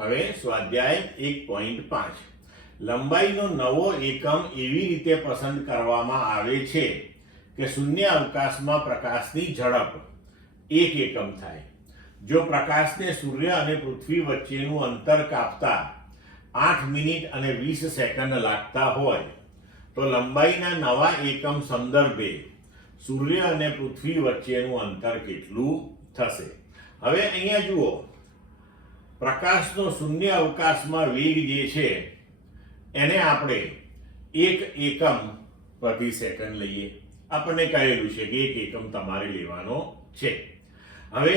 હવે સ્વાધ્યાય 1.5 લંબાઈનો નવો એકમ એવી રીતે પસંદ કરવામાં આવે છે કે શૂન્ય અવકાશમાં પ્રકાશની ઝડપ 1 એકમ થાય. જો પ્રકાશને સૂર્ય અને પૃથ્વી વચ્ચેનું અંતર કાપતા 8 મિનિટ અને 20 સેકન્ડ લાગતા હોય તો લંબાઈના નવા એકમ સંદર્ભે સૂર્ય અને પૃથ્વી વચ્ચેનું અંતર કેટલું થશે? હવે અહીંયા જુઓ, પ્રકાશનો શૂન્ય અવકાશમાં વેગ જે છે એને આપણે 1 એકમ પ્રતિ સેકન્ડ લઈએ. આપણને કહેલું છે કે 1 એકમ તમારે લેવાનો છે. હવે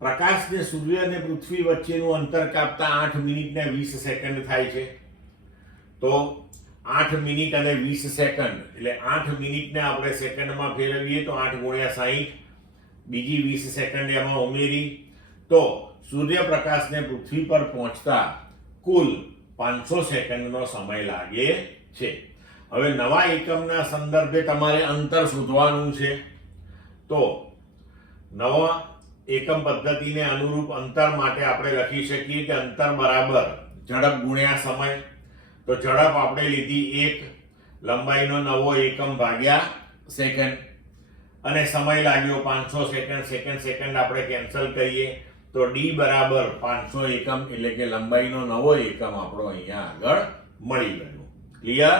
પ્રકાશને સૂર્ય અને પૃથ્વી વચ્ચેનું અંતર કાપતા 8 મિનિટ ને 20 સેકન્ડ થાય છે. તો 8 મિનિટ અને 20 સેકન્ડ એટલે 8 મિનિટને આપણે સેકન્ડમાં ફેરવીએ તો 8 ગુણ્યા 60, બીજી 20 સેકન્ડ એમાં ઉમેરી તો સૂર્યપ્રકાશને પૃથ્વી પર પહોંચતા કુલ 500 સેકન્ડનો સમય લાગે છે. હવે નવા એકમના સંદર્ભે તમારે અંતર શોધવાનું છે. તો નવા એકમ પદ્ધતિને અનુરૂપ અંતર માટે આપણે લખી શકીએ કે અંતર બરાબર ઝડપ ગુણ્યા સમય. તો ઝડપ આપણે લીધી 1, લંબાઈનો નવો એકમ ભાગ્યા સેકન્ડ, અને સમય લાગ્યો 500 સેકન્ડ. સેકન્ડ આપણે કેન્સલ કરીએ તો d બરાબર 500 એકમ એટલે કે લંબાઈનો નવો એકમ આપણો અહીંયા આગળ મળી ગયો. ક્લિયર?